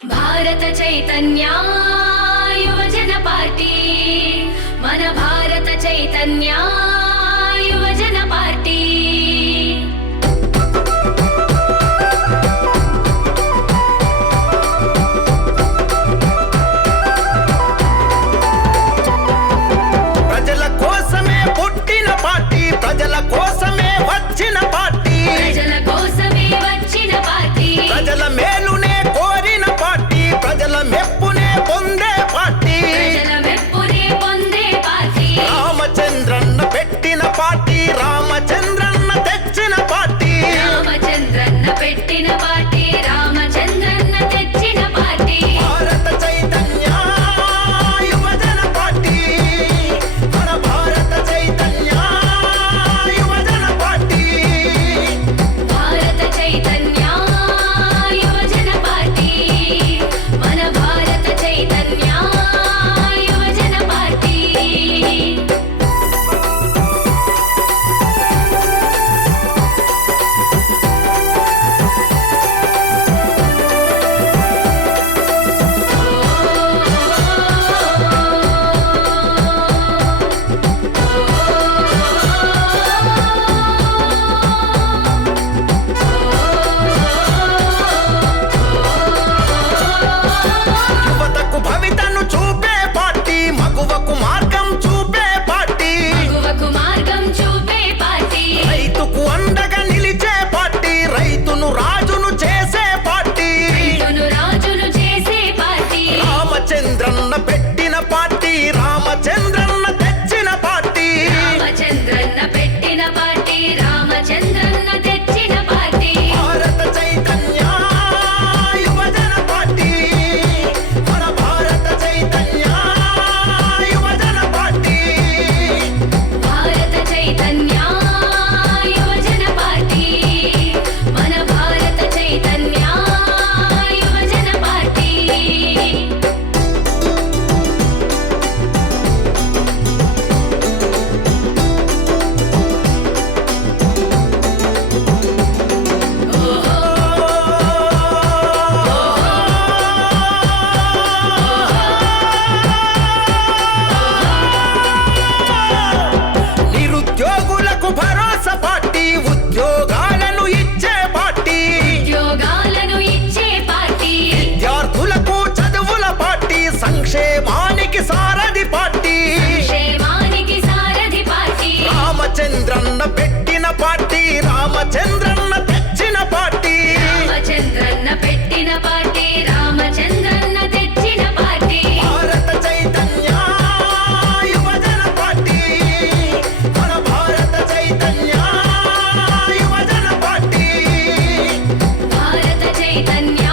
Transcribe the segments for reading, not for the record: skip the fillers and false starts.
భారత చైతన్య యువజన పార్టీ మన భారత చైతన్య యువజన పార్టీ ప్రజల కోసమే పుట్టిన పార్టీ ప్రజల కోసమే వచ్చిన పార్టీ ప్రజల కోసమే వచ్చిన పార్టీ ప్రజల మేలునే కోరిన పార్టీ ప్రజల మెప్పునే పొందే పార్టీ ప్రజల మెప్పునే పొందే పార్టీ రామచంద్రన్న పెట్టిన పార్టీ రామచంద్రన్న తెచ్చిన పార్టీ రామచంద్రన్న పెట్టిన పార్టీ రామచంద్రన్న తెచ్చిన పార్టీ భారత చైతన్య యువజన పార్టీ మన భారత చైతన్య యువజన పార్టీ భారత చైతన్య యువజన పార్టీ మన భారత చైతన్య యువజన పార్టీ యువతకు భవితను చూపే పార్టీ మగువకు మార్గం చూపే పార్టీ మగువకు మార్గం చూపే పార్టీ రైతుకు అండగా నిలిచే పార్టీ రైతును రాజును చేసే పార్టీ రైతును రాజును చేసే పార్టీ రామచంద్రన్న పెట్టిన పార్టీ రామచంద్రన్న తెచ్చిన పార్టీ రామచంద్రన్న పెట్టిన పార్టీ రామచంద్రన్న తెచ్చిన పార్టీ భారత చైతన్య యువజన పార్టీ మన భారత చైతన్య యువజన పార్టీ భారత చైతన్య యువజన పార్టీ మన భారత చైతన్య యువజన పార్టీ నిరుద్యోగులకు భరోసా పార్టీ ఉద్యోగాలను ఇచ్చే పార్టీ ఉద్యోగాలను ఇచ్చే పార్టీ విద్యార్థులకు చదువుల పార్టీ సంక్షేమానికి సారథి పార్టీ క్షేమానికి సారథి పార్టీ రామచంద్రన్న పెట్టిన పార్టీ రామచంద్రన్న తెచ్చిన పార్టీ రామచంద్రన్న పెట్టిన పార్టీ రామచంద్రన్న తెచ్చిన పార్టీ భారత చైతన్య యువజన పార్టీ మన భారత చైతన్య యువజన పార్టీ భారత చైతన్య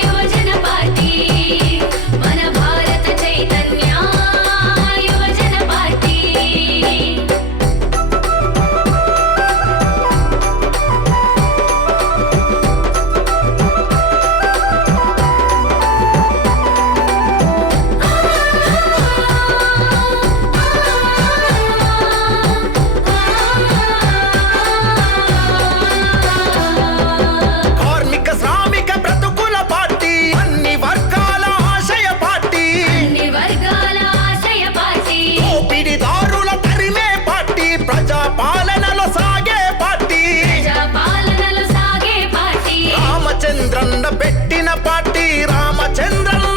యువజన పార్టీ మన భారత చైతన్య యువజన పార్టీ కార్మిక శ్రామిక బ్రతుకుల పార్టీ అన్ని వర్గాల ఆశయ పార్టీ అన్ని వర్గాల ఆశయ పార్టీ దోపిడిదారుల తరిమే పార్టీ ప్రజా పాలనలో సాగే పార్టీ ప్రజా పాలనలో సాగే పార్టీ రామచంద్రన్న పెట్టిన పార్టీ రామచంద్రన్న